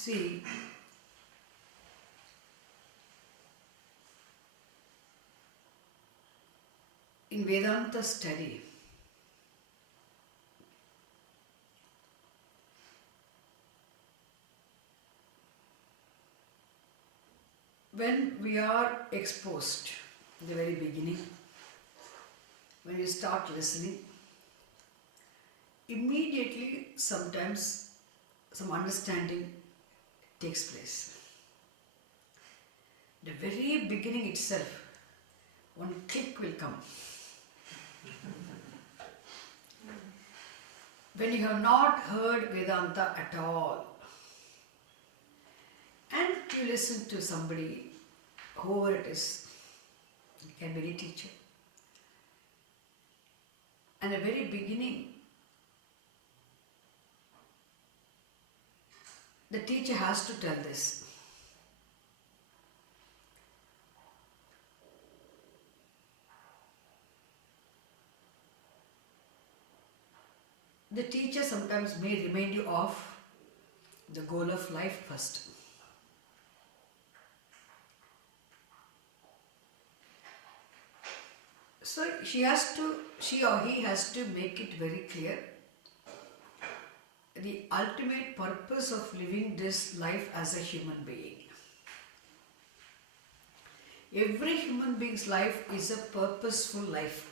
See, in Vedanta study, when we are exposed in the very beginning, when you start listening, immediately sometimes some understanding takes place. The very beginning itself, one click will come. When you have not heard Vedanta at all, and you listen to somebody, whoever it is, it can be any teacher, and the very beginning, the teacher has to tell this. The teacher sometimes may remind you of the goal of life first. So she or he has to make it very clear the ultimate purpose of living this life as a human being. Every human being's life is a purposeful life.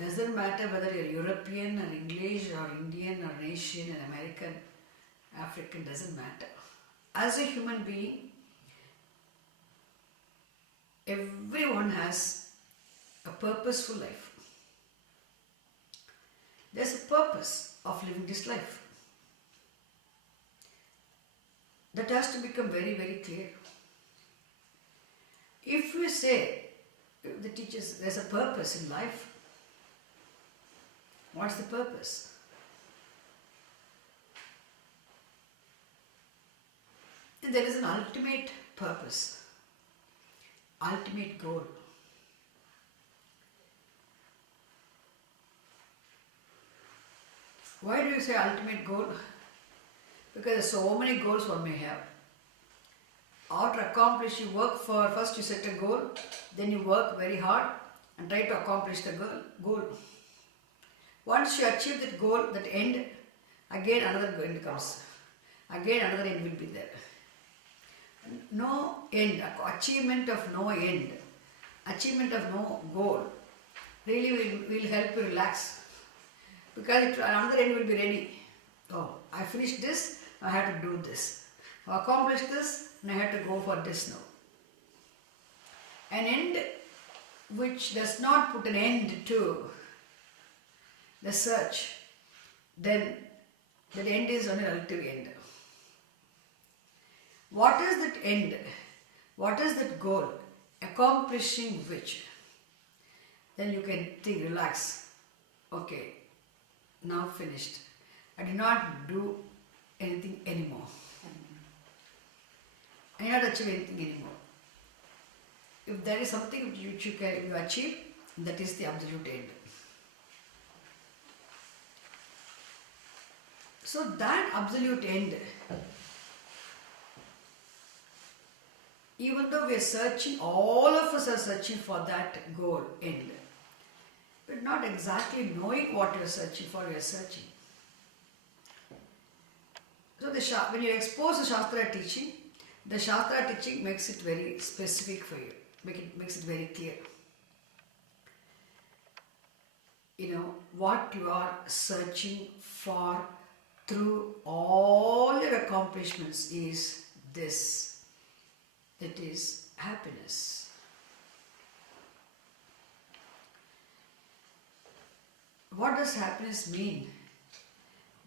Doesn't matter whether you're European or English or Indian or Asian or American, African, doesn't matter. As a human being, everyone has a purposeful life. There's a purpose of living this life. That has to become very, very clear. If we say, the teachers, there's a purpose in life, what's the purpose? And there is an ultimate purpose, ultimate goal. Why do you say ultimate goal? Because there are so many goals one may have. Or to accomplish, you work for, first you set a goal, then you work very hard and try to accomplish the goal. Once you achieve that goal, that end, again another end comes. Again another end will be there. No end, achievement of no end, achievement of no goal really will help you relax. Because another end will be ready. Oh, I finished this, I have to do this. I accomplished this, and I have to go for this now. An end which does not put an end to the search, then that end is only a relative end. What is that end? What is that goal? Accomplishing which? Then you can think, relax. Okay, now finished. I do not do anything anymore. I do not achieve anything anymore. If there is something which you achieve, that is the absolute end. So that absolute end, even though we are searching, all of us are searching for that goal, end, but not exactly knowing what you are searching for, you are searching. So when you expose the Shastra teaching, the Shastra teaching makes it very specific for you, makes it very clear. You know, what you are searching for through all your accomplishments is this, that is happiness. What does happiness mean?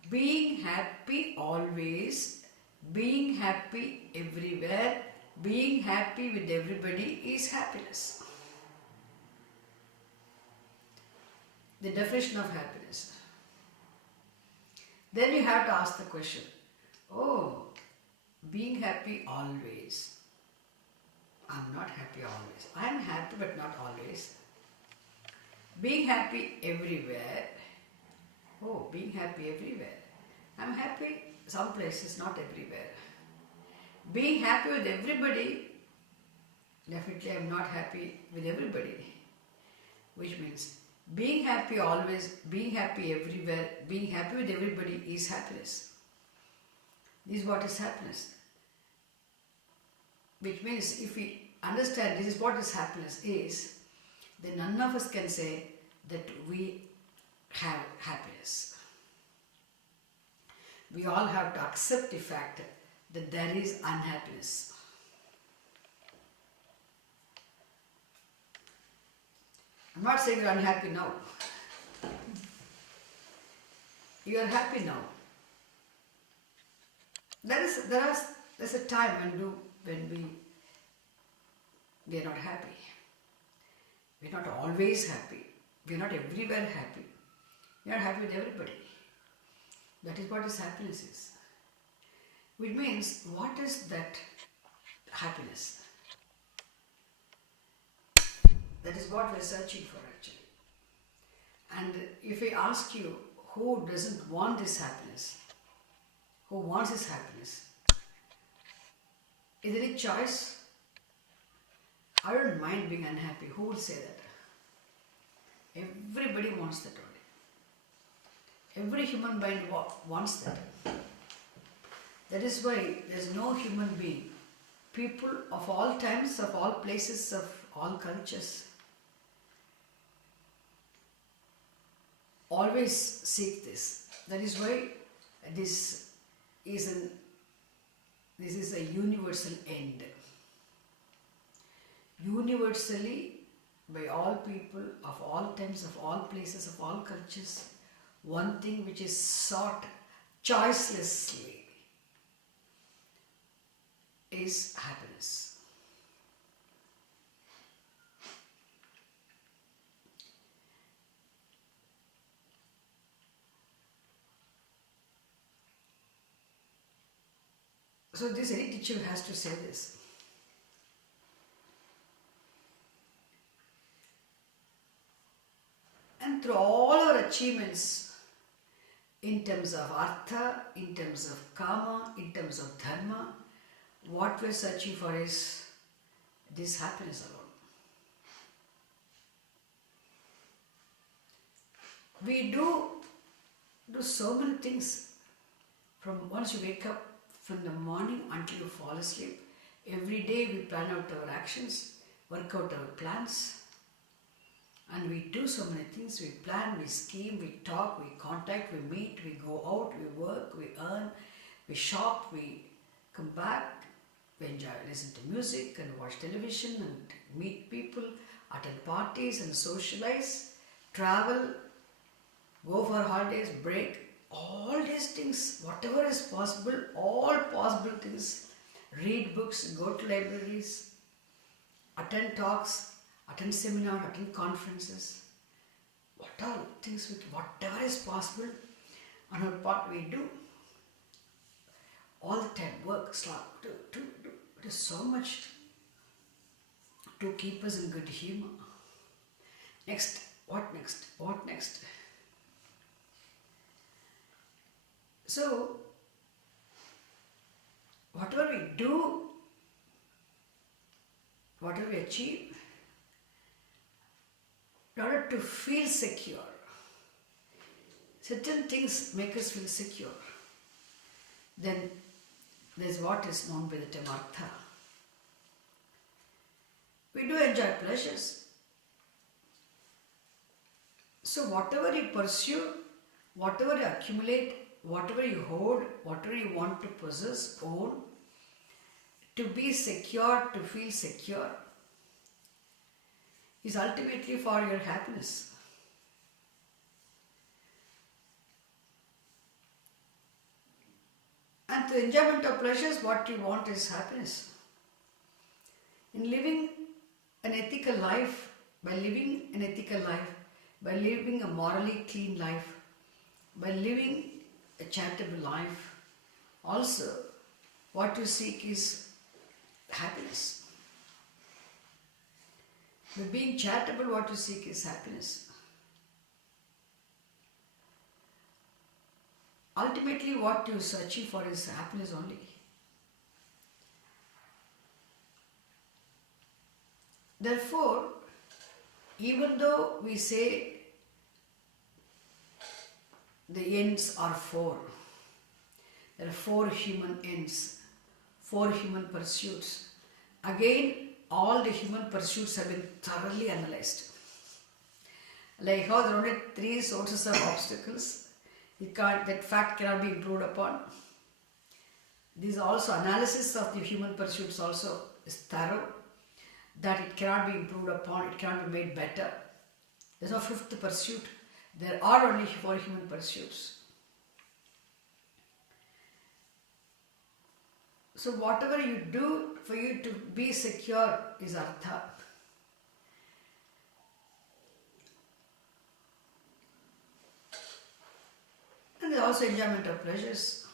Being happy always, being happy everywhere, being happy with everybody is happiness. The definition of happiness. Then you have to ask the question, oh, being happy always. I'm not happy always. I'm happy but not always. Being happy everywhere. Oh, being happy everywhere. I'm happy some places, not everywhere. Being happy with everybody, definitely I am not happy with everybody. Which means being happy always, being happy everywhere, being happy with everybody is happiness. This is what is happiness. Which means if we understand this is what is happiness is, then none of us can say that we have happiness. We all have to accept the fact that there is unhappiness. I'm not saying you're unhappy now. You are happy now. There's a time when we are not happy. We're not always happy. We're not everywhere happy. We're not happy with everybody. That is what is happiness is. Which means, what is that happiness? That is what we're searching for actually. And if I ask you, who doesn't want this happiness? Who wants this happiness? Is there any choice? I don't mind being unhappy. Who will say that? Everybody wants that only. Every human being wants that. That is why there's no human being. People of all times, of all places, of all cultures, always seek this. That is why this is a universal end. Universally, by all people, of all times, of all places, of all cultures, one thing which is sought choicelessly is happiness. So this any teacher has to say this. And through all our achievements in terms of artha, in terms of karma, in terms of dharma, what we're searching for is this happiness alone. We do so many things from once you wake up from the morning until you fall asleep. Every day we plan out our actions, work out our plans, and we do so many things. We plan, we scheme, we talk, we contact, we meet, we go out, we work, we earn, we shop, we come back, we enjoy, listen to music and watch television and meet people, attend parties and socialize, travel, go for holidays, break, all these things, whatever is possible, all possible things, read books, go to libraries, attend talks, attend seminars, attend conferences, what all things, whatever is possible on our part we do. All the time, work, slap, do. It is so much to keep us in good humor. Next, what next? What next? So, whatever we do, whatever we achieve, in order to feel secure, certain things make us feel secure. Then there's what is known by the term artha. We do enjoy pleasures. So whatever you pursue, whatever you accumulate, whatever you hold, whatever you want to possess, own, to be secure, to feel secure, is ultimately for your happiness. And the enjoyment of pleasures, what you want is happiness. In living an ethical life, by living an ethical life, by living a morally clean life, by living a charitable life, also what you seek is happiness. By being charitable, what you seek is happiness. ultimately what you're searching for is happiness only. Therefore, even though we say the ends are four, there are four human ends, four human pursuits. Again, all the human pursuits have been thoroughly analyzed. Like how there are only three sources of obstacles, that fact cannot be improved upon. This also analysis of the human pursuits also is thorough, that it cannot be improved upon, it cannot be made better. There's no fifth pursuit. There are only four human pursuits. So whatever you do for you to be secure is artha. And there's also enjoyment of pleasures.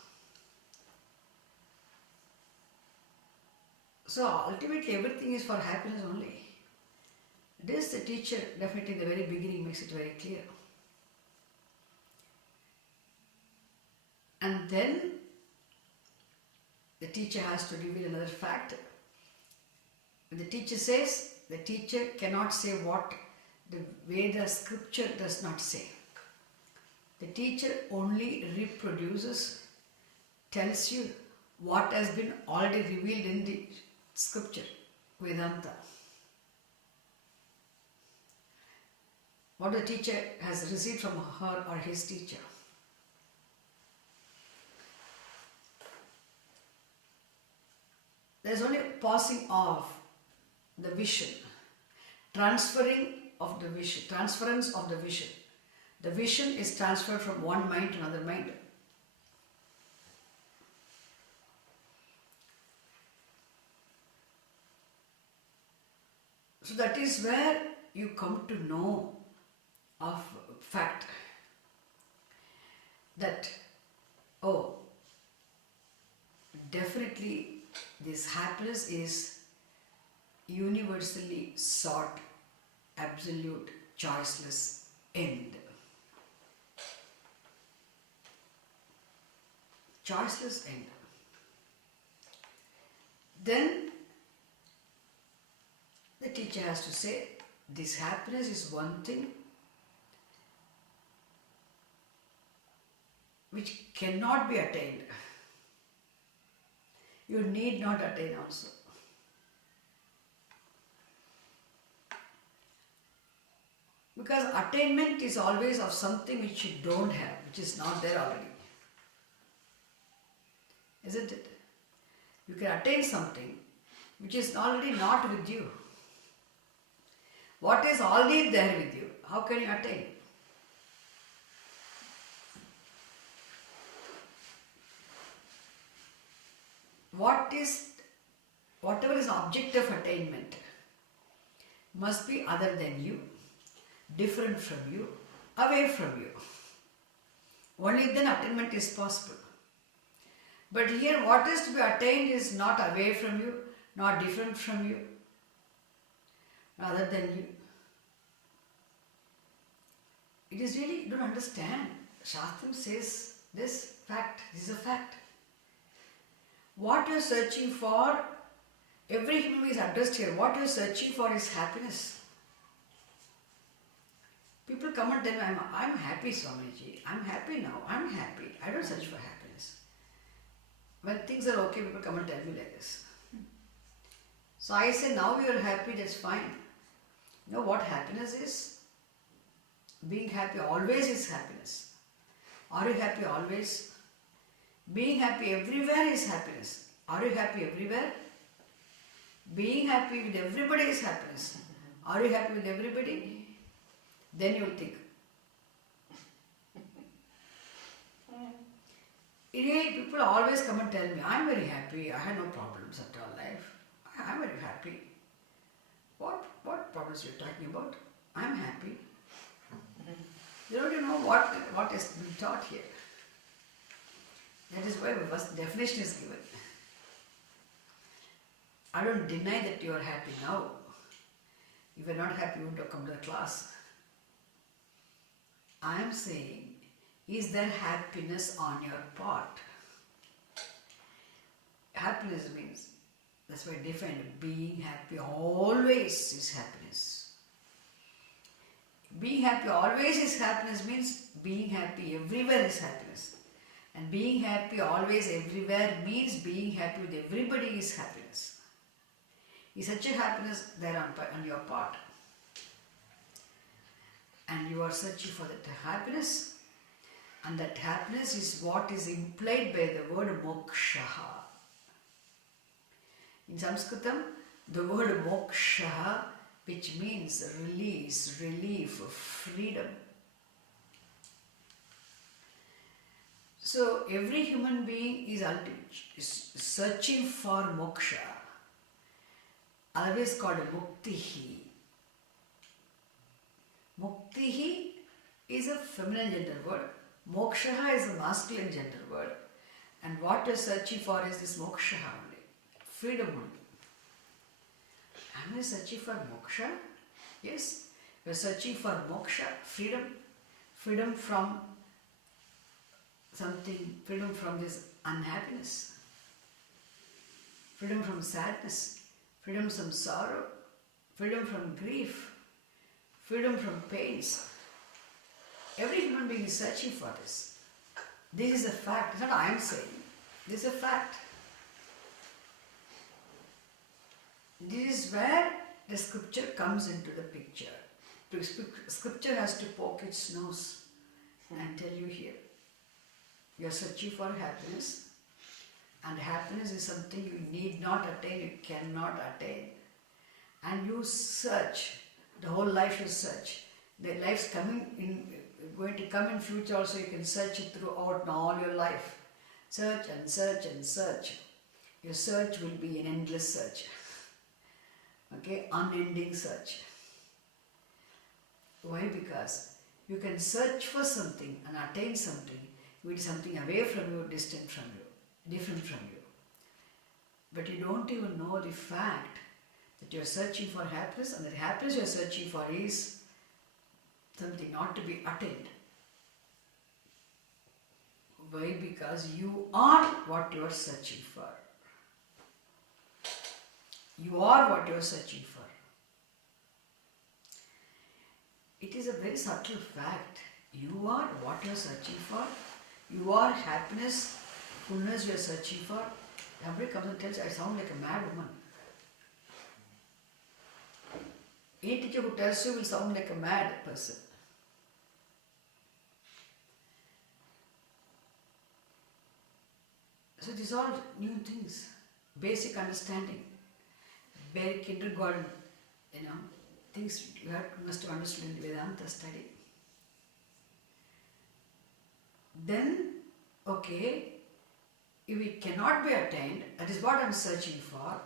So ultimately everything is for happiness only. This the teacher definitely in the very beginning makes it very clear. And then the teacher has to reveal another fact. The teacher says, the teacher cannot say what the Veda scripture does not say. The teacher only reproduces, tells you what has been already revealed in the scripture, Vedanta. What the teacher has received from her or his teacher. There is only passing of the vision, transference of the vision. The vision is transferred from one mind to another mind. So that is where you come to know of fact that, oh, definitely this happiness is universally sought, absolute, choiceless end. Choiceless end. Then the teacher has to say, this happiness is one thing which cannot be attained. You need not attain also. Because attainment is always of something which you don't have, which is not there already. Isn't it? You can attain something which is already not with you. What is already there with you? How can you attain? Whatever is object of attainment must be other than you, different from you, away from you. Only then attainment is possible. But here what is to be attained is not away from you, not different from you, other than you. It is really, you don't understand. Shastram says this fact, this is a fact. What you are searching for, every human being is addressed here. What you are searching for is happiness. People come and tell me, I'm happy, Swamiji. I'm happy now. I'm happy. I don't search for happiness. When things are okay, people come and tell me like this. So I say, now you are happy, that's fine. You know what happiness is? Being happy always is happiness. Are you happy always? Being happy everywhere is happiness. Are you happy everywhere? Being happy with everybody is happiness. Are you happy with everybody? Then you will think. Really, people always come and tell me, I'm very happy, I had no problems at all life. I'm very happy. What problems you're talking about? I'm happy. You don't even know what is being taught here. That is why the first definition is given. I don't deny that you are happy now. If you are not happy, you wouldn't have come to the class. I am saying Is there happiness on your part? Happiness means, that's why I defined being happy always is happiness. Being happy always is happiness means being happy everywhere is happiness. And being happy always everywhere means being happy with everybody is happiness. Is such a happiness there on your part? And you are searching for that happiness, and that happiness is what is implied by the word moksha. In Sanskritam, the word moksha, which means release, relief, freedom. So every human being is searching for moksha, always called muktihi. Muktihi is a feminine gender word. Moksha is a masculine gender word. And what you're searching for is this moksha only. Freedom only. Am I searching for moksha? Yes. We're searching for moksha, freedom. Freedom from something, freedom from this unhappiness. Freedom from sadness. Freedom from sorrow. Freedom from grief. Freedom from pains. Every human being is searching for this. This is a fact. It's not I am saying. This is a fact. This is where the scripture comes into the picture. Scripture has to poke its nose and tell you here. You are searching for happiness, and happiness is something you need not attain, you cannot attain. And you search. The whole life you search. The life's going to come in future also. You can search it throughout all your life. Search and search and search. Your search will be an endless search. Okay, unending search. Why? Because you can search for something and attain something with something away from you, distant from you, different from you. But you don't even know the fact that you are searching for happiness, and that happiness you are searching for is something not to be attained. Why? Because you are what you are searching for. You are what you are searching for. It is a very subtle fact. You are what you are searching for. You are happiness, fullness you are searching for. Somebody comes and tells, I sound like a mad woman. Any teacher who tells you will sound like a mad person. So these are all new things. Basic understanding. Very kindergarten, things you must have understood in Vedanta study. Then, okay, if it cannot be attained, that is what I am searching for.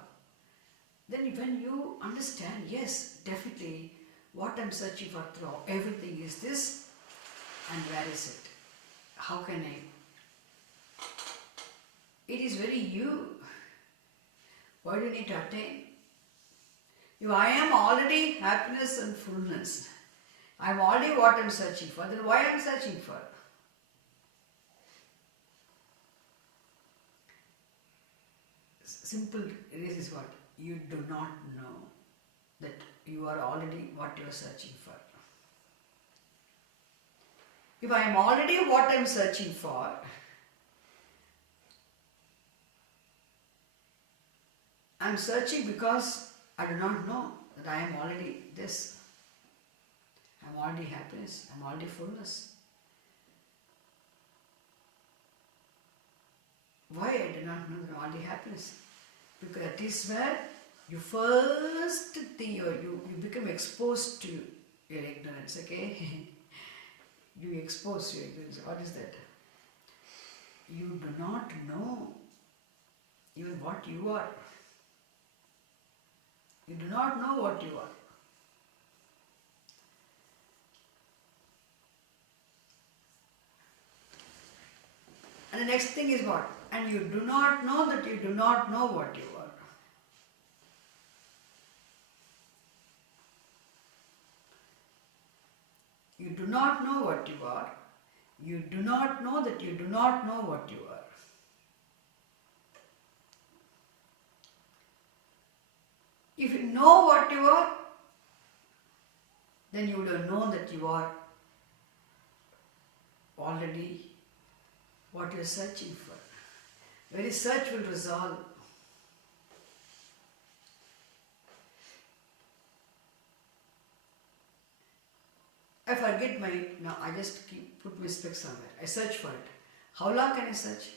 Then when you understand, yes, definitely, what I am searching for through everything is this, and where is it? How can I? It is very you. Why do you need to attain? If I am already happiness and fullness, I am already what I am searching for, then why I am searching for? Simple reason is what? You do not know that you are already what you are searching for. If I am already what I am searching for, I am searching because I do not know that I am already this. I am already happiness. I am already fullness. Why I do not know that I am already happiness? Because that is where you first think you become exposed to your ignorance, okay? You expose your ignorance. What is that? You do not know even what you are. You do not know what you are. And the next thing is what? And you do not know that you do not know what you are. You do not know what you are. You do not know that you do not know what you are. If you know what you are, then you would have known that you are already what you are searching for. Very search will resolve. I forget I just put my specs somewhere. I search for it. How long can I search?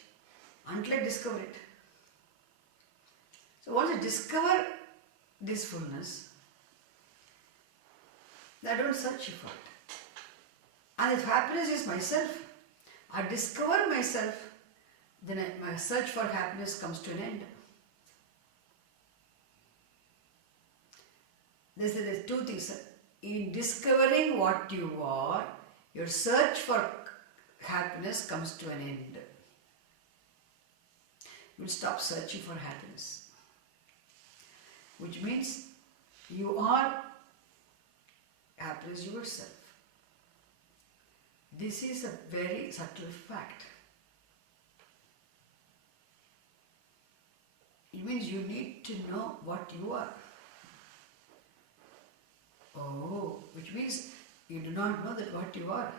Until I discover it. So once I discover this fullness, I don't search for it. And if happiness is myself, I discover myself, then my search for happiness comes to an end. There's two things. In discovering what you are, your search for happiness comes to an end. You will stop searching for happiness. Which means you are happiness yourself. This is a very subtle fact. It means you need to know what you are. Oh, which means you do not know that what you are.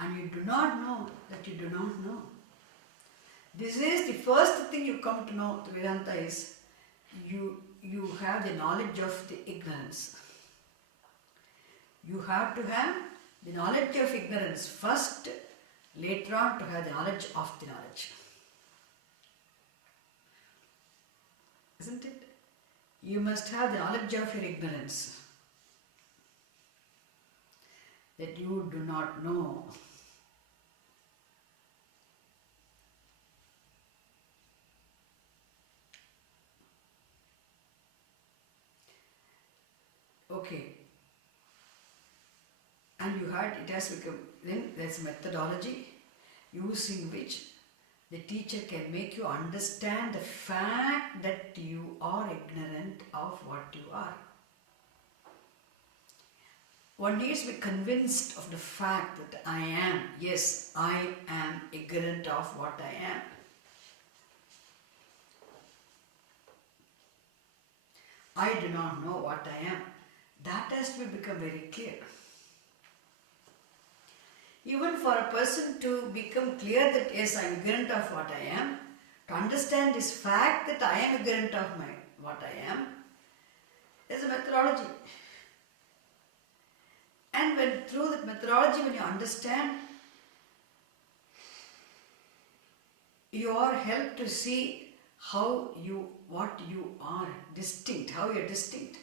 And you do not know that you do not know. This is the first thing you come to know to Vedanta is you have the knowledge of the ignorance. You have to have the knowledge of ignorance first, later on to have the knowledge of the knowledge. Isn't it? You must have the knowledge of your ignorance. That you do not know. Okay. And you heard it has become, then there's methodology using which the teacher can make you understand the fact that you are ignorant of what you are. One needs to be convinced of the fact that I am, yes, I am ignorant of what I am. I do not know what I am. That has to become very clear. Even for a person to become clear that yes, I am ignorant of what I am, to understand this fact that I am ignorant of what I am, is a methodology. And when through that methodology, when you understand, you are helped to see what you are distinct, how you are distinct.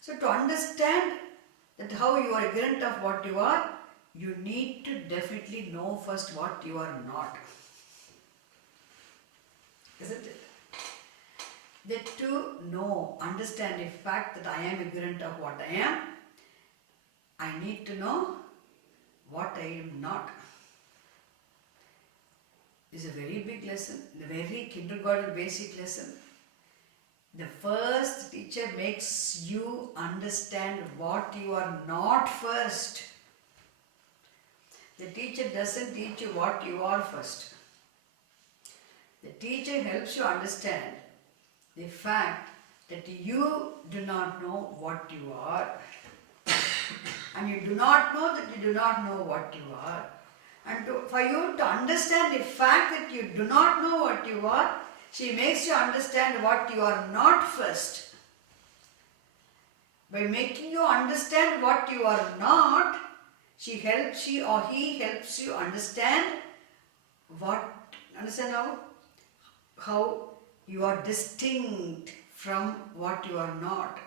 So to understand that how you are ignorant of what you are, you need to definitely know first what you are not. Isn't it? That to know, understand the fact that I am ignorant of what I am, I need to know what I am not. This is a very big lesson, a very kindergarten basic lesson. The first teacher makes you understand what you are not first. The teacher doesn't teach you what you are first. The teacher helps you understand the fact that you do not know what you are. And you do not know that you do not know what you are. And for you to understand the fact that you do not know what you are, she makes you understand what you are not first. By making you understand what you are not, she or he helps you understand how you are distinct from what you are not.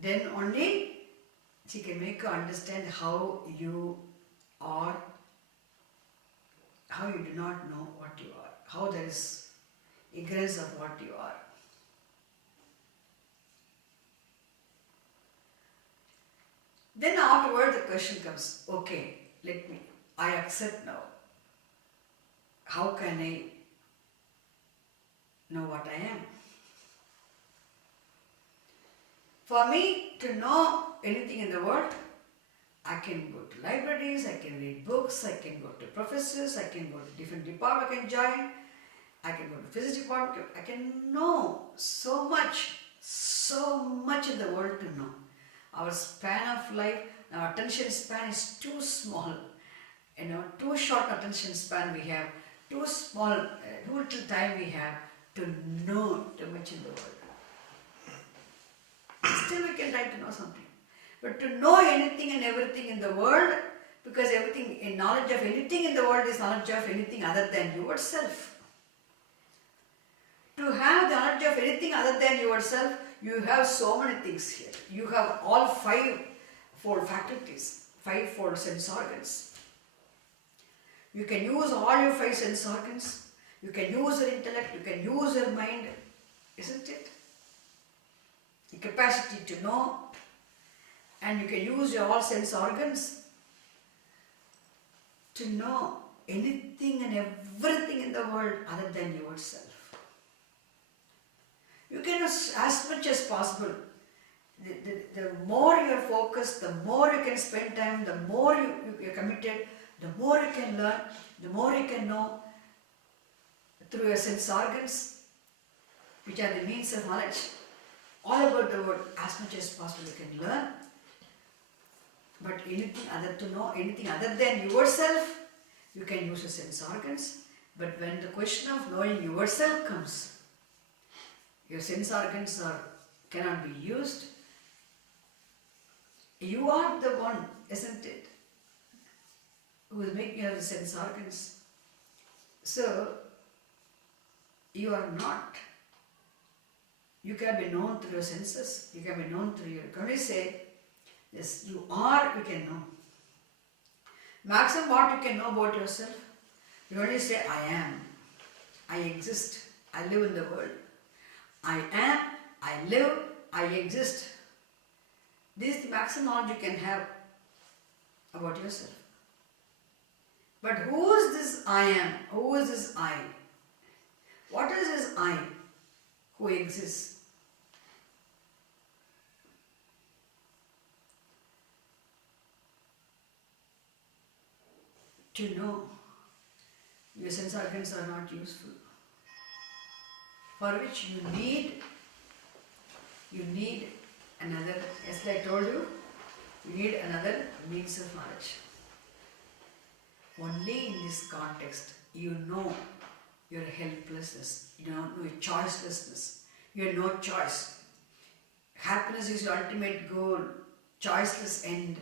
Then only she can make you understand how you do not know what you are, how there is ignorance of what you are. Then afterward the question comes, okay, I accept now. How can I know what I am? For me to know anything in the world, I can go to libraries, I can read books, I can go to professors, I can go to different departments, I can join, I can go to physics department, I can know so much in the world to know. Our span of life, our attention span is too small. Too short attention span we have, too small, too little time we have to know too much in the world. Still we can try to know something. But to know anything and everything in the world, because everything, in knowledge of anything in the world is knowledge of anything other than yourself. To have the knowledge of anything other than yourself, you have so many things here. You have all five-fold faculties, five-fold sense organs. You can use all your five sense organs. You can use your intellect, you can use your mind, isn't it? The capacity to know, and you can use your all sense organs to know anything and everything in the world other than yourself. You can, as much as possible, the more you are focused, the more you can spend time, the more you are committed, the more you can learn, the more you can know through your sense organs, which are the means of knowledge, all about the world. As much as possible you can learn. But anything other than yourself, you can use your sense organs. But when the question of knowing yourself comes, your sense organs cannot be used. You are the one, isn't it, who is making you have the sense organs. So, you are not. You can be known through your senses. You can be known through your. Can we say, yes, you are, you can know. Maximum what you can know about yourself, you only say, I am, I exist, I live in the world. I am, I live, I exist. This is the maximum knowledge you can have about yourself. But who is this I am? Who is this I? What is this I who exists? To know your sense organs are not useful, for which you need another, as I told you, you need another means of knowledge. Only in this context you know your helplessness, you know your choicelessness, you have no choice. Happiness is your ultimate goal, choiceless end,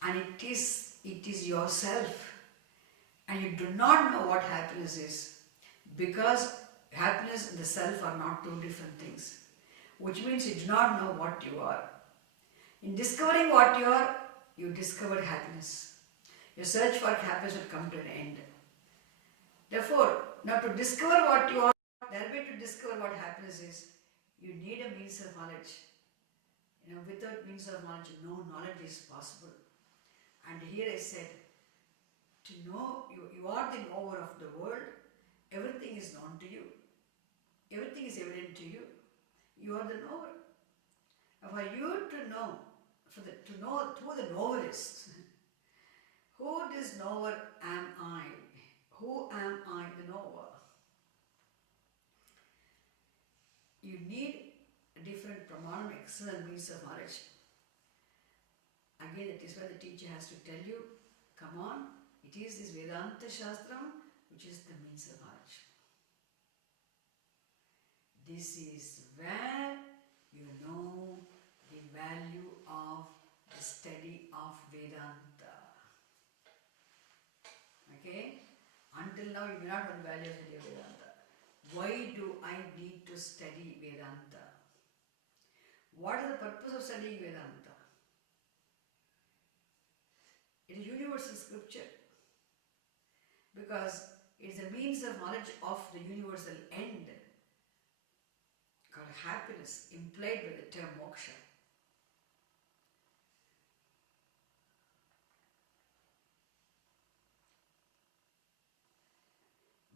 and it is yourself. And you do not know what happiness is, because happiness and the self are not two different things, which means you do not know what you are. In discovering what you are, you discovered happiness. Your search for happiness will come to an end. Therefore, now to discover what you are, thereby to discover what happiness is, you need a means of knowledge. Without means of knowledge, no knowledge is possible. And here I said, to know you are the knower of the world, everything is known to you. Everything is evident to you. You are the knower. And for you to know, to know who the knower is, who this knower am I? Who am I, the knower? You need a different pramanam, excellent means of knowledge. Again, that is why the teacher has to tell you, come on, it is this Vedanta Shastram which is the means of knowledge. This is where you know the value of the study of Vedanta. Okay? Until now you may not know the value of study of Vedanta. Why do I need to study Vedanta? What is the purpose of studying Vedanta? It is universal scripture, because it is a means of knowledge of the universal end called happiness, implied by the term moksha.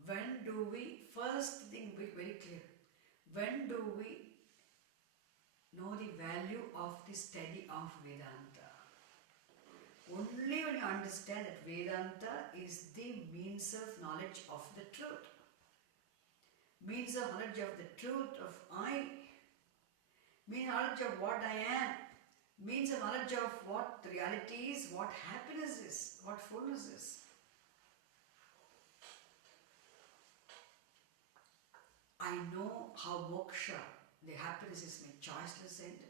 When do we, first thing, be very clear, when do we know the value of the study of Vedanta. Only when you understand that Vedanta is the means of knowledge of the truth, means of knowledge of the truth of I, means knowledge of what I am, means of knowledge of what the reality is, what happiness is, what fullness is. I know how moksha, the happiness, is my choiceless end.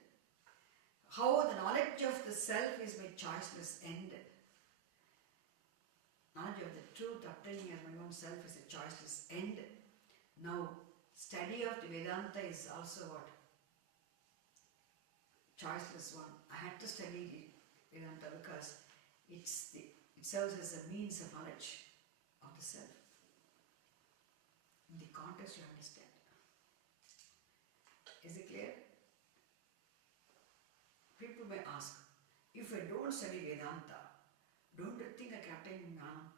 How the knowledge of the self is my choiceless end. Knowledge of the truth, obtaining as my own self, is a choiceless end. Now, study of the Vedanta is also what? Choiceless one. I had to study the Vedanta because it serves as a means of knowledge of the self. In the context you understand. Is it clear? People may ask, if I don't study Vedanta, don't you think I can attain jnana?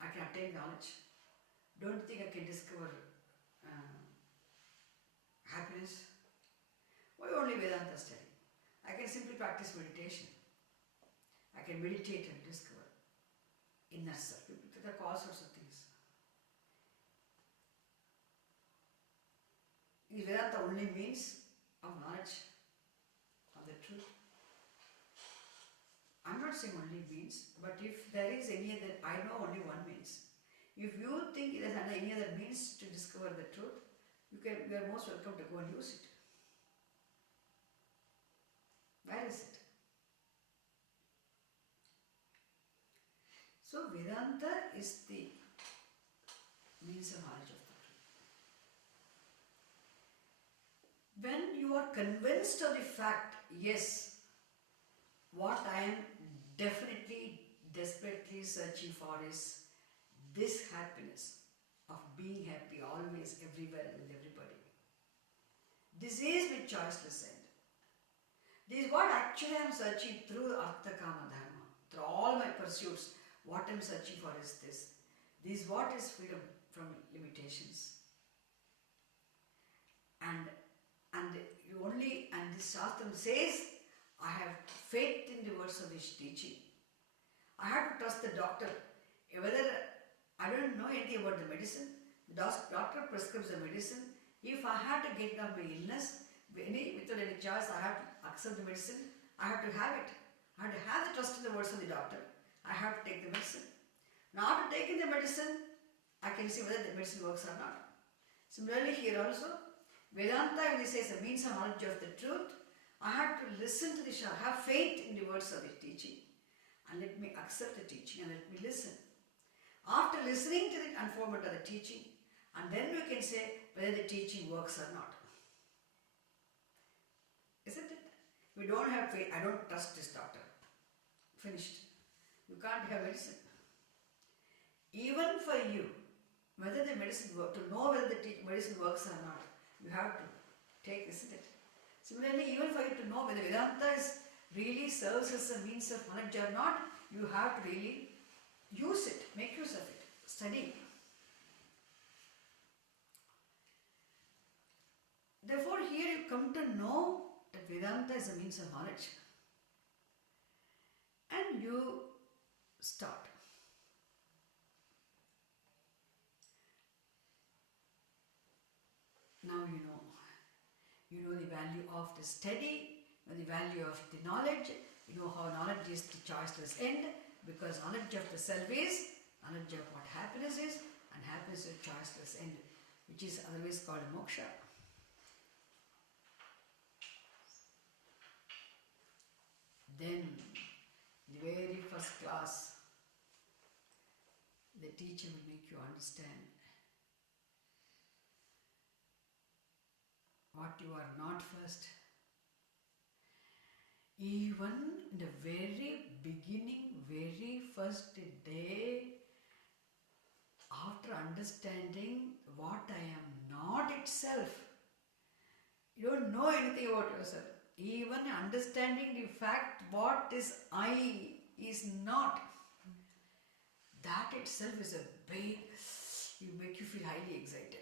I can attain knowledge? Don't you think I can discover happiness? Why only Vedanta study? I can simply practice meditation. I can meditate and discover inner self. There are all sorts of things. Is Vedanta only means of knowledge of the truth? I'm not saying only means, but if there is any other, I know only one means. If you think there's any other means to discover the truth, you are most welcome to go and use it. Where is it? So Vedanta is the means of knowledge of the truth. When you are convinced of the fact, yes, what I am definitely, desperately searching for is this happiness of being happy always, everywhere and with everybody. This is my choiceless end. This is what actually I am searching through Artha Kama Dharma. Through all my pursuits, what I am searching for is this. This is what is freedom from limitations. And this Shastram says, I have faith in the words of this teaching. I have to trust the doctor. Whether I don't know anything about the medicine, the doctor prescribes the medicine. If I have to get down my illness, without any choice, I have to accept the medicine. I have to have it. I have to have the trust in the words of the doctor. I have to take the medicine. Now, after taking the medicine, I can see whether the medicine works or not. Similarly, here also, Vedanta, when he says a means of knowledge of the truth, I have to listen to the Shastra, have faith in the words of the teaching, and let me accept the teaching and let me listen. After listening to the unfoldment of the teaching, and then we can say whether the teaching works or not. Isn't it? We don't have faith, I don't trust this doctor. Finished. You can't have medicine. Even for you, whether the medicine works, to know whether the medicine works or not, you have to take, isn't it? Similarly, even for you to know whether Vedanta really serves as a means of knowledge or not, you have to really use it, make use of it, study. Therefore, here you come to know that Vedanta is a means of knowledge. And you start. Now you know the value of the study, you know the value of the knowledge, you know how knowledge is the choiceless end, because knowledge of the self is knowledge of what happiness is, and happiness is a choiceless end, which is otherwise called moksha. Then, the very first class, the teacher will make you understand what you are not first. Even in the very beginning, very first day, after understanding what I am not itself, you don't know anything about yourself. Even understanding the fact what is I is not, that itself is a big, you make you feel highly excited.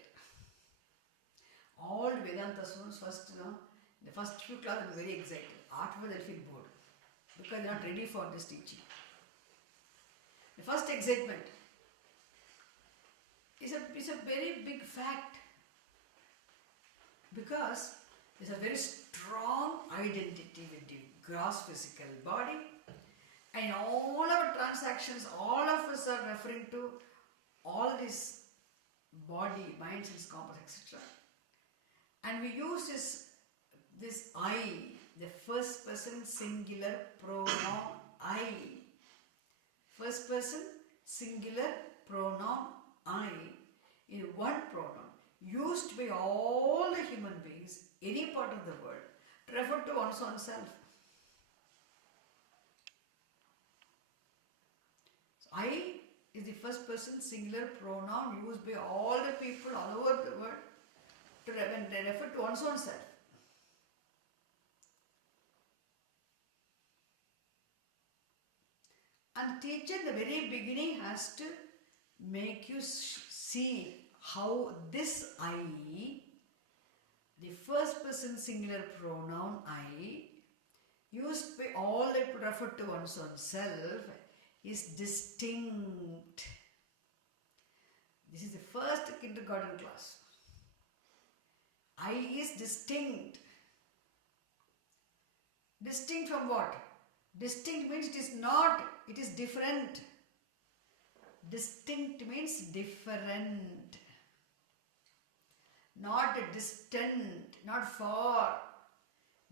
All Vedanta students first, The first few classes will be very excited. Afterwards they'll feel bored because they're not ready for this teaching. The first excitement is a very big fact because there's a very strong identity with the gross physical body, and in all our transactions, all of us are referring to all this body, mind, sense, complex, etc. And we use this I, the first person singular pronoun I. First person singular pronoun I in one pronoun used by all the human beings, any part of the world, to refer to one's own self. So I is the first person singular pronoun used by all the people all over the world to when they refer to one's own self. And the teacher in the very beginning has to make you see how this I, the first person singular pronoun I, used by all that to refer to one's own self, is distinct. This is the first kindergarten class. I is distinct. Distinct from what? Distinct means it is not, it is different. Distinct means different. Not distant, not far,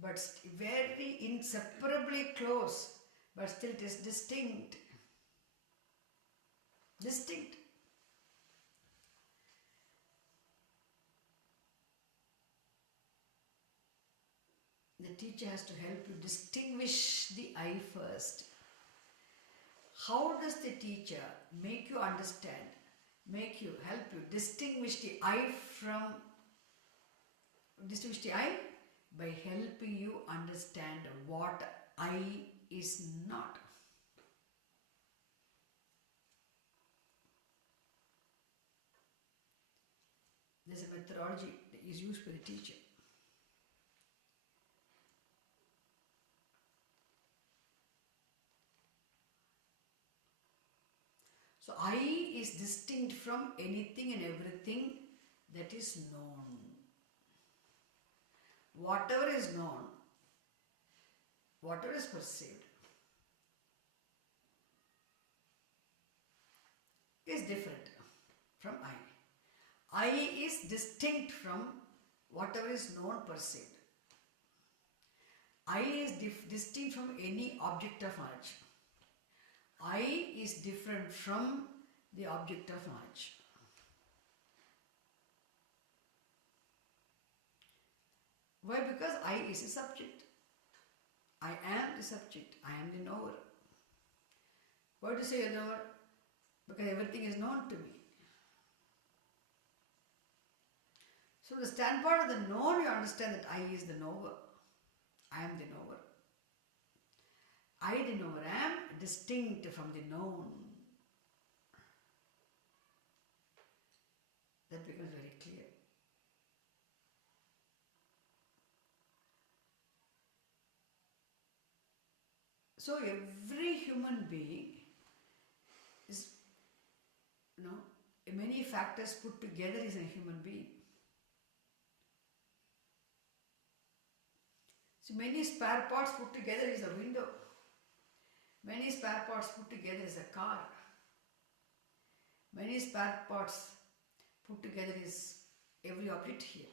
but very inseparably close, but still it is distinct. Distinct. The teacher has to help you distinguish the I first. How does the teacher make you understand, help you distinguish the I from, distinguish the I? By helping you understand what I is not. There's a methodology that is used by the teacher. So I is distinct from anything and everything that is known. Whatever is known, whatever is perceived, is different from I. I is distinct from whatever is known, perceived. I is distinct from any object of knowledge. I is different from the object of knowledge. Why? Because I is a subject. I am the subject. I am the knower. Why do you say a knower? Because everything is known to me. So the standpoint of the known, you understand that I is the knower. I am the knower. I, the knower, am distinct from the known. That becomes very clear. So every human being is, many factors put together is a human being. So many spare parts put together is a window. Many spare parts put together is a car. Many spare parts put together is every object here.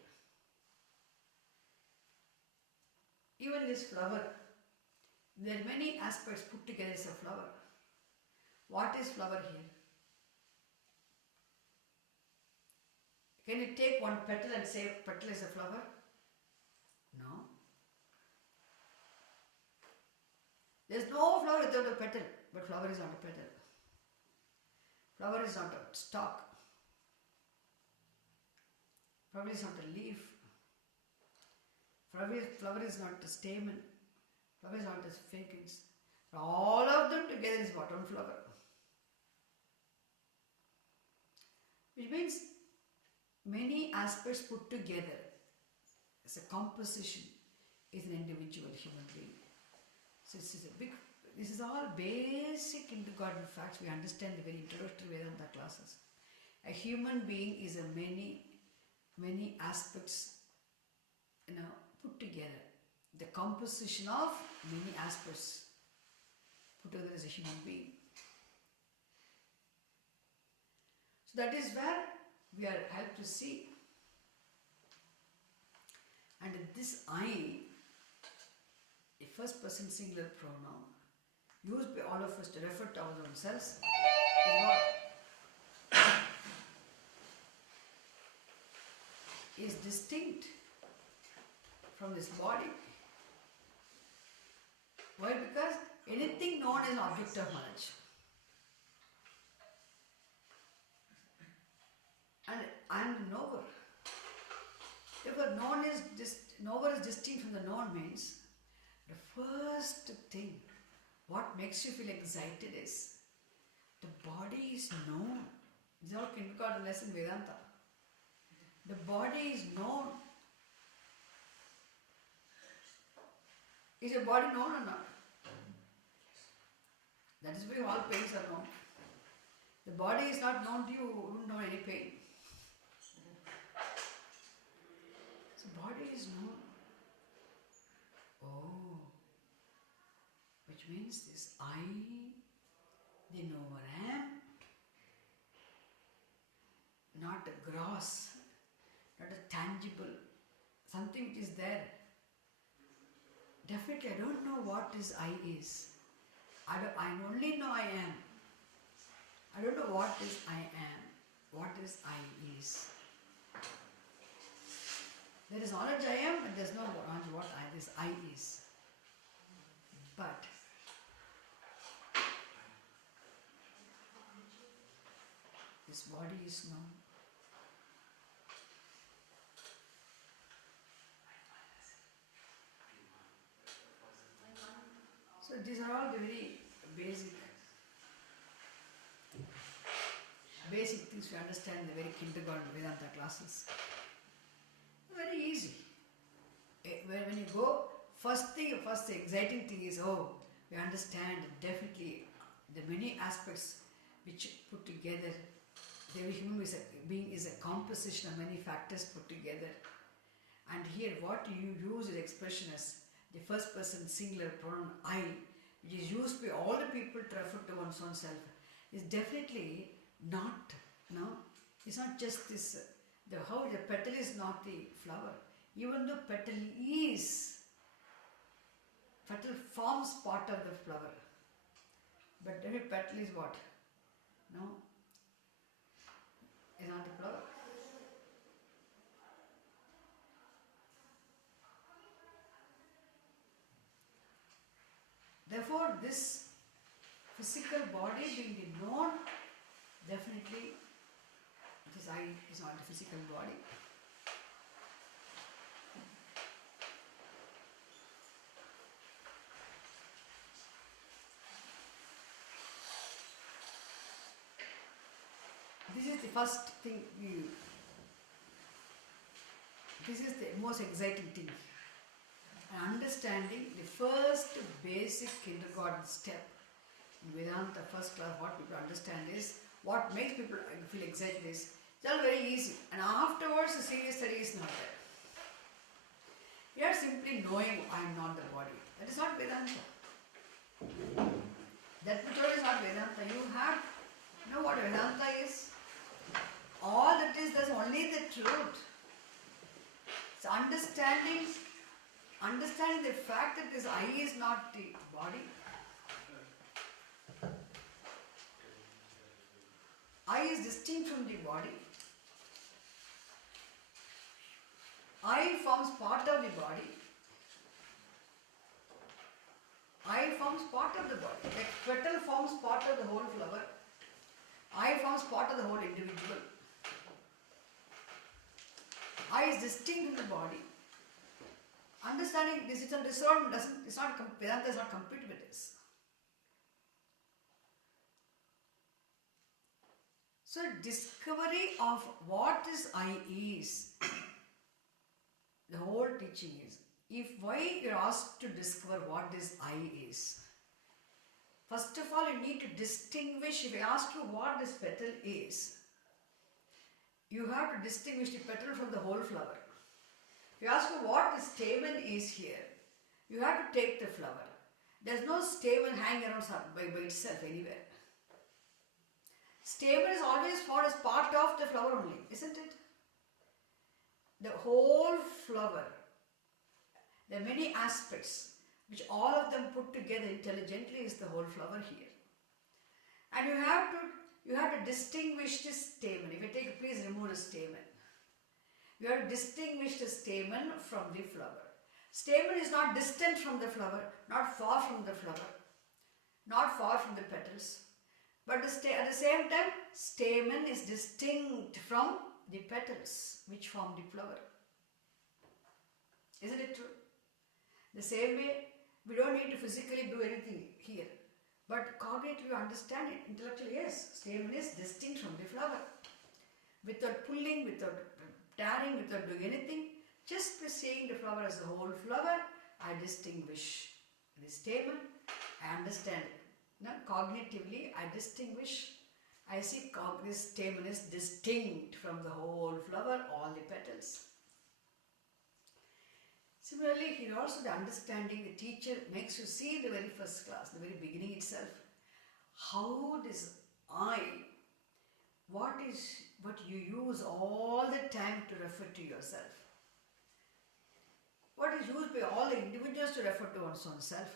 Even this flower, there are many aspects put together as a flower. What is flower here? Can you take one petal and say petal is a flower? No. There is no flower without a petal, but flower is not a petal. Flower is not a stalk. Flower is not a leaf. Flower is not a stamen. Flower is not a fragrance. All of them together is what? One flower. Which means many aspects put together as a composition is an individual human being. So this is all basic kindergarten facts. We understand the very introductory Vedanta classes. A human being is a many aspects, put together. The composition of many aspects put together as a human being. So that is where we are helped to see. And this I, the first person singular pronoun, used by all of us to refer to our own selves, is what? Is distinct from this body. Why? Because anything known is an object of knowledge. And I am the knower. If knower is distinct from the known means, the first thing, what makes you feel excited is, the body is known. This is all kindergarten lesson Vedanta. The body is known. Is your body known or not? That is why all pains are known. The body is not known to you, you wouldn't know any pain. So body is known. Oh, which means this I, the knower am, not a gross, not a tangible, something which is there. Definitely, I don't know what this I is. I only know I am. I don't know what is I am, what is I is. There is knowledge I am, but there is no knowledge what this I is. But this body is known. So these are all the very basic things we understand in the very kindergarten Vedanta classes. Very easy. When you go, first the exciting thing is, we understand definitely the many aspects which put together. The human being is a composition of many factors put together. And here what you use is expression as the first person singular pronoun I, which is used by all the people to refer to one's own self, is definitely not, it's not just this, how the petal is not the flower. Even though petal forms part of the flower. But every petal is what? No, is not the flower. Therefore, this physical body being known, definitely this I is not the physical body. This is the first thing this is the most exciting thing. Understanding the first basic kindergarten step in Vedanta, first class, what people understand is, what makes people feel excited is, it's all very easy. And afterwards, the serious study is not there. We are simply knowing I am not the body. That is not Vedanta. That method is not Vedanta. You have to know what Vedanta is. All that is, there's only the truth. It's understanding the fact that this I is not the body. I is distinct from the body. I forms part of the body. I forms part of the body. Like petal forms part of the whole flower. I forms part of the whole individual. I is distinct from the body. Understanding this is Vedanta does not compete with this. So discovery of what is I is, the whole teaching is if why you're asked to discover what this I is, first of all you need to distinguish. If I ask you what this petal is, you have to distinguish the petal from the whole flower. If you ask you what this stamen is here, you have to take the flower. There's no stamen hanging around by itself anywhere. Stamen is always found as part of the flower only, isn't it? The whole flower, there are many aspects which all of them put together intelligently is the whole flower here. And you have to distinguish this stamen. If you take, please remove the stamen. You have to distinguish the stamen from the flower. Stamen is not distant from the flower, not far from the flower, not far from the petals. But at the same time, stamen is distinct from the petals which form the flower. Isn't it true? The same way, we don't need to physically do anything here. But cognitively understand it. Intellectually, yes, stamen is distinct from the flower. Without pulling, without tearing, without doing anything, just by seeing the flower as a whole flower, I distinguish the stamen. I understand it. Now, cognitively, I distinguish. I see this stamen is distinct from the whole flower, all the petals. Similarly, here also the understanding, the teacher makes you see the very first class, the very beginning itself, how this I, what you use all the time to refer to yourself. What is used by all the individuals to refer to one's own self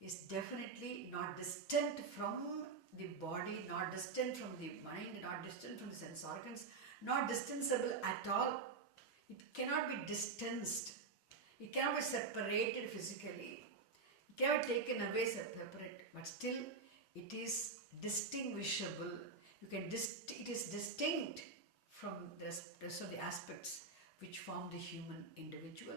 is definitely not distant from the body, not distant from the mind, not distant from the sense organs, not distanceable at all. It cannot be distanced. It cannot be separated physically. It cannot be taken away separate, but still it is distinguishable. It is distinct from the rest of the aspects which form the human individual.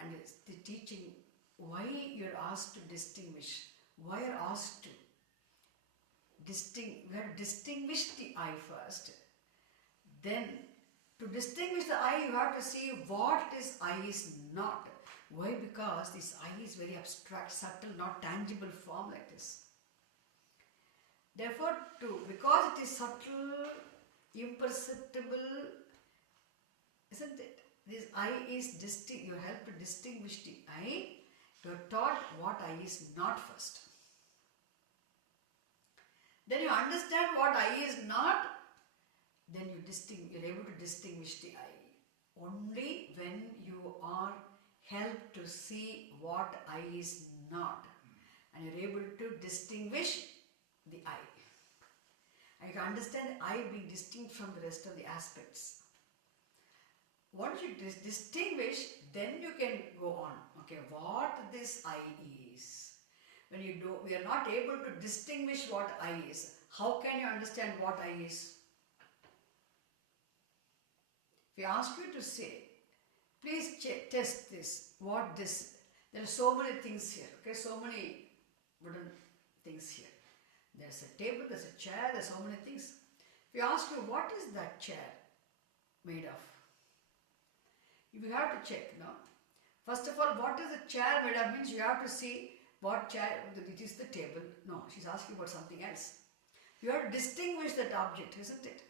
And it's the teaching why you're asked to distinguish, why you're asked to we have to distinguish the I first. Then to distinguish the I, you have to see what this I is not. Why? Because this I is very abstract, subtle, not tangible form like this. Therefore, because it is subtle, imperceptible, isn't it? This I is distinct. You help to distinguish the I. You are taught what I is not first. Then you understand what I is not. Then you're able to distinguish the I. Only when you are helped to see what I is not. And you're able to distinguish the I. And you can understand I being distinct from the rest of the aspects. Once you distinguish, then you can go on. Okay, what this I is. When we are not able to distinguish what I is, how can you understand what I is? If I ask you to say, please test this, what this, there are so many things here, okay, so many wooden things here. There's a table, there's a chair, there's so many things. If I ask you, what is that chair made of? You have to check, no? First of all, what is the chair made of means you have to see what chair, it is the table. No, she's asking about something else. You have to distinguish that object, isn't it?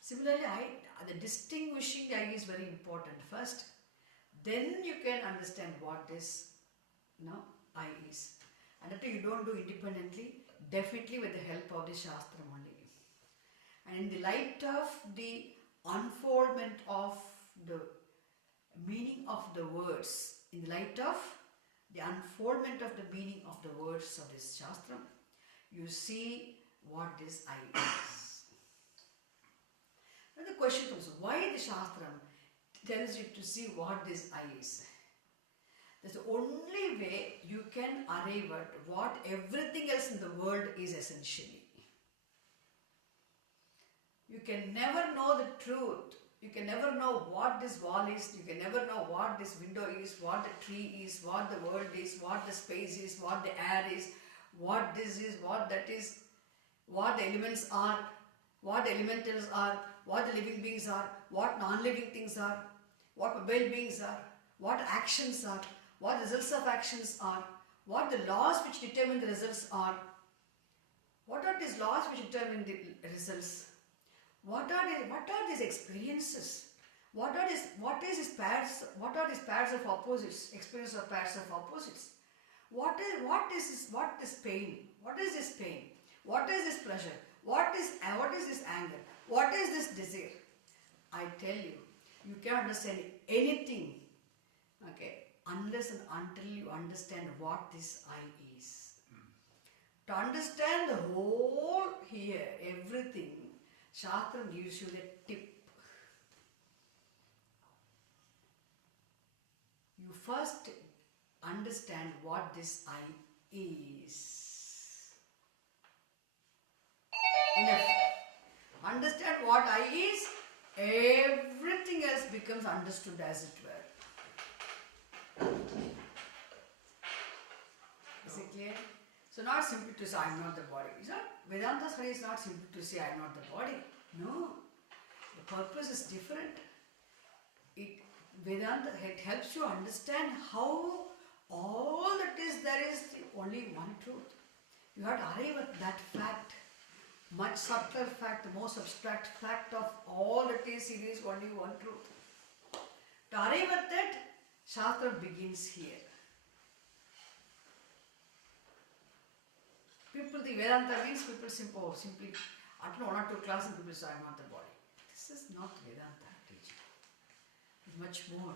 Similarly, the distinguishing the I is very important first. Then you can understand what this I is. And that you don't do independently, definitely with the help of the Shastra only. And in the light of the unfoldment of the meaning of the words, in the light of the unfoldment of the meaning of the words of this Shastra, you see what this I is. Then the question comes, why the Shastra tells you to see what this I is? That's the only way you can arrive at what everything else in the world is essentially. You can never know the truth. You can never know what this wall is. You can never know what this window is, what the tree is, what the world is, what the space is, what the air is, what this is, what that is, what the elements are, what the elementals are, what the living beings are. what non-living things are, what mobile beings are, what actions are, what results of actions are, what the laws which determine the results are. What are these laws which determine the results? What are these experiences? What are these pairs of opposites? Experience of pairs of opposites. What is pain? What is this pain? What is this pleasure? What is this anger? What is this desire? I tell you, you cannot understand anything, okay, unless and until you understand what this I is. To understand the whole here, everything, Shastra gives you the tip. You first understand what this I is. Enough. Understand what I is, everything else becomes understood as it were. Is it clear? So not simply to say I am not the body. Vedanta study is not simply to say I am not the body. No. The purpose is different. Vedanta helps you understand how all that is there is only one truth. You have to arrive at that fact. Much subtler fact, the most abstract fact of all that is, it is only one truth. To arrive at that, Shastra begins here. People think Vedanta means people simply attend 1 or 2 classes and people say, I am not the body. This is not Vedanta teaching. It's much more.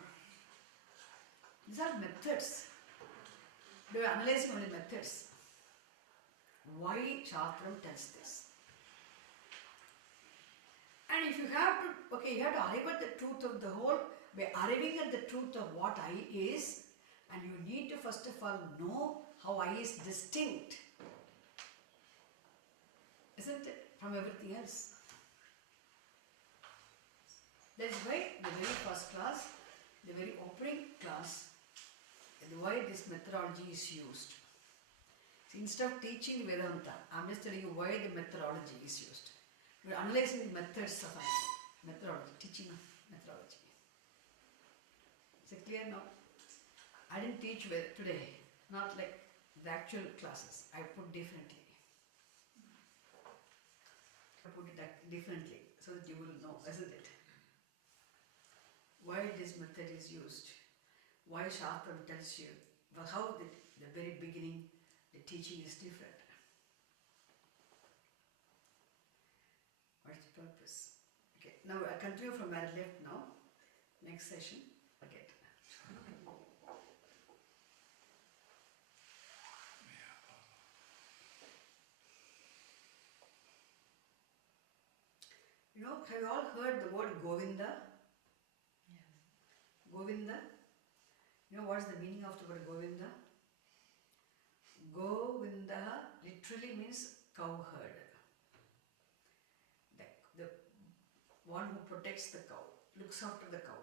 These are methods. They are analyzing only methods. Why Shastra tells this? And if you have to arrive at the truth of the whole, by arriving at the truth of what I is, and you need to first of all know how I is distinct, isn't it, from everything else? That's why the very first class, the very opening class, why this methodology is used. So instead of teaching Vedanta, I am just telling you why the methodology is used. We are analyzing the methods of methodology, teaching methodology. Is it clear now? I didn't teach today, not like the actual classes. I put differently. I put it differently so that you will know, isn't it? Why this method is used. Why Shastra tells you, but how the very beginning the teaching is different. What is the purpose? Okay, now I continue from where I left now. Next session, forget. You know, have you all heard the word Govinda? Yeah. Govinda? You know what is the meaning of the word Govinda? Govinda literally means cow herder. The one who protects the cow, looks after the cow.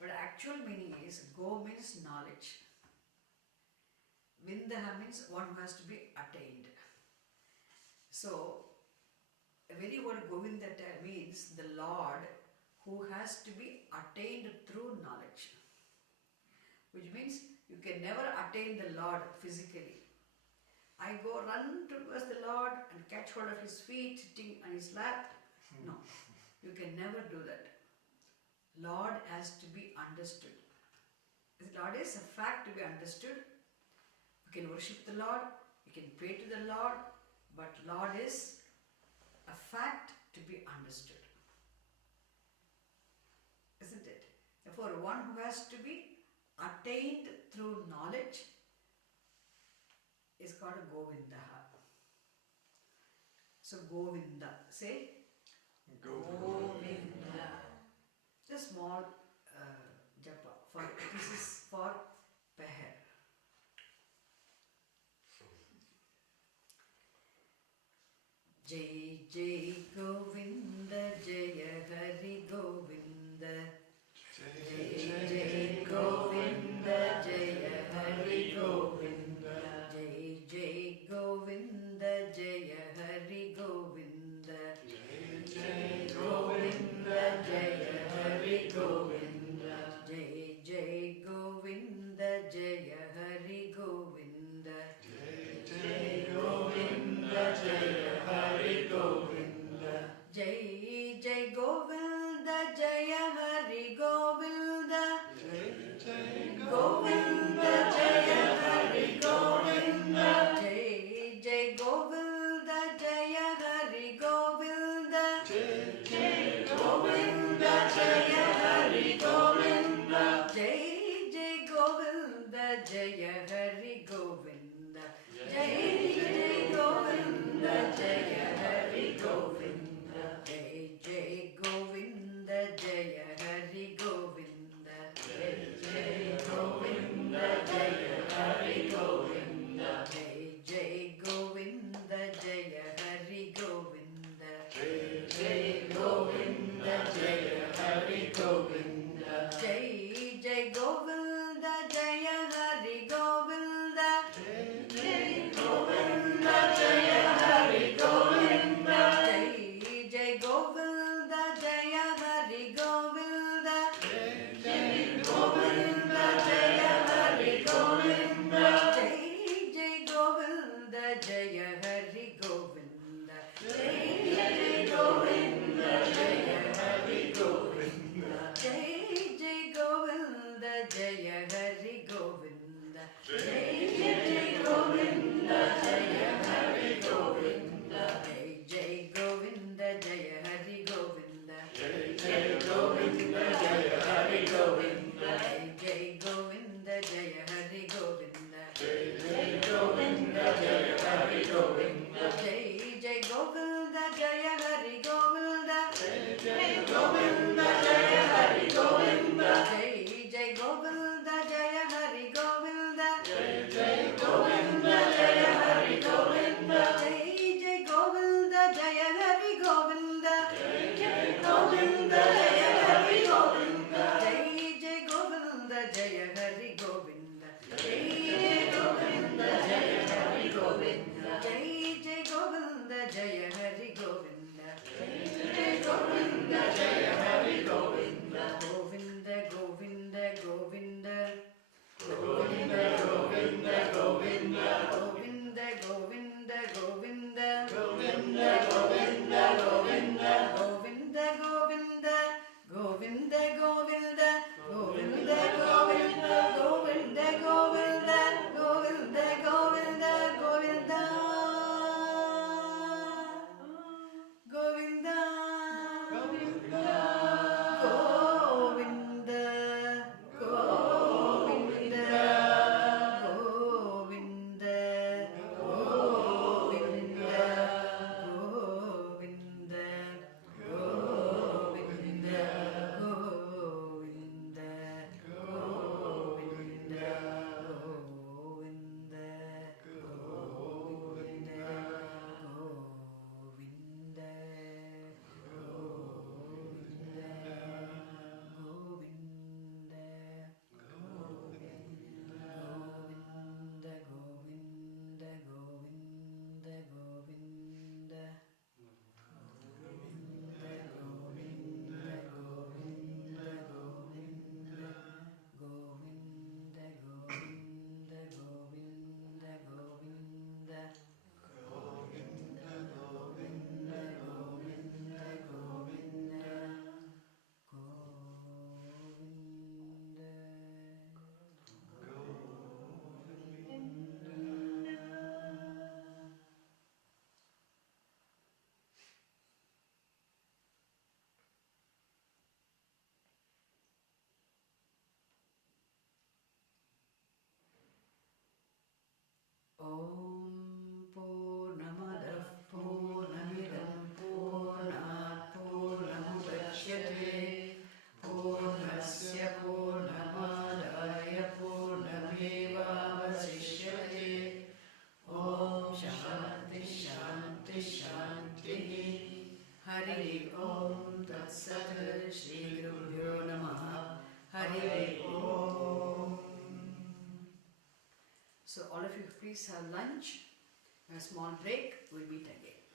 But actual meaning is, Go means knowledge. Vindaha means one who has to be attained. So, the very word Govinda means the Lord who has to be attained through knowledge. Which means you can never attain the Lord physically. I go run towards the Lord and catch hold of His feet sitting on His lap. No, you can never do that. Lord has to be understood. The Lord is a fact to be understood. You can worship the Lord, you can pray to the Lord, but Lord is a fact to be understood. Isn't it? Therefore, one who has to be attained through knowledge is called Govinda. So Govinda, say Govinda. It's a small japa. This is for Peher. Jai Jai Govinda, Jaya Hari Govinda. Jai Jai Govinda, Jaya Hari Govinda. Jai Jai Govinda, Jaya Hari Govinda. Jai Jai Govinda, Jaya Hari Govinda. Jai Jai Govinda, Jaya Hari Govinda. Jai Jai Govinda, Jaya Hari Govinda. Jai Jai Govinda, Jaya Hari Govinda. Jai Jai Govinda, Jaya Hari Govinda. Jai Jai Govinda, Jaya Hari Govinda. Jai Jai Govinda, Jaya Hari Govinda. Jai Jai Govinda, Jaya Hari Govinda. Jai Jai Govinda, Jaya Hari Govinda. Jai Jai Govinda, Jaya Hari Govinda. Jai Jai Govinda, Jaya Hari Govinda. Jai Jai Govinda, Jaya Hari Govinda. Jai Jai Govinda, Jaya Hari Govinda. Jai Jai Govinda, Jaya Hari Govinda. Jai Jai Govinda, Jaya Hari Govinda. Jai Jai Govinda, Jaya Hari Govinda. Jai Jai Govinda, Jaya Hari Govinda. Jai Jai Govinda, Jaya Hari Govinda. Govinda, Govinda, Govinda. Govinda, Govinda, Govinda. Govinda, Govinda, Govinda. Govinda, Govinda, Govinda. Govinda, Govinda. Govinda, Govinda. Govinda, Govinda. Govinda, Govinda. Govinda, Govinda, Govinda. Govinda. Govinda. Govinda. Govinda. Govinda. Govinda. Govinda. Govinda. Govinda. Govinda. Govinda. Govinda. Govinda. Govinda. Govinda, Govinda, Govinda, Govinda. Govinda, Govinda, Govinda, Govinda. Govinda, Govinda, Govinda, Govinda. Govinda, Govinda, Govinda, Govinda. Om Purnamadah Purnamidam Purnat Purnamudachyate Purnasya Purnamadaya Purnamevavasishyate. Om Shanti Shanti Shanti. Hari Om Tat Sat. Shri Gurubhyo Namaha. Hari Om. So all of you please have lunch, a small break, we'll meet again.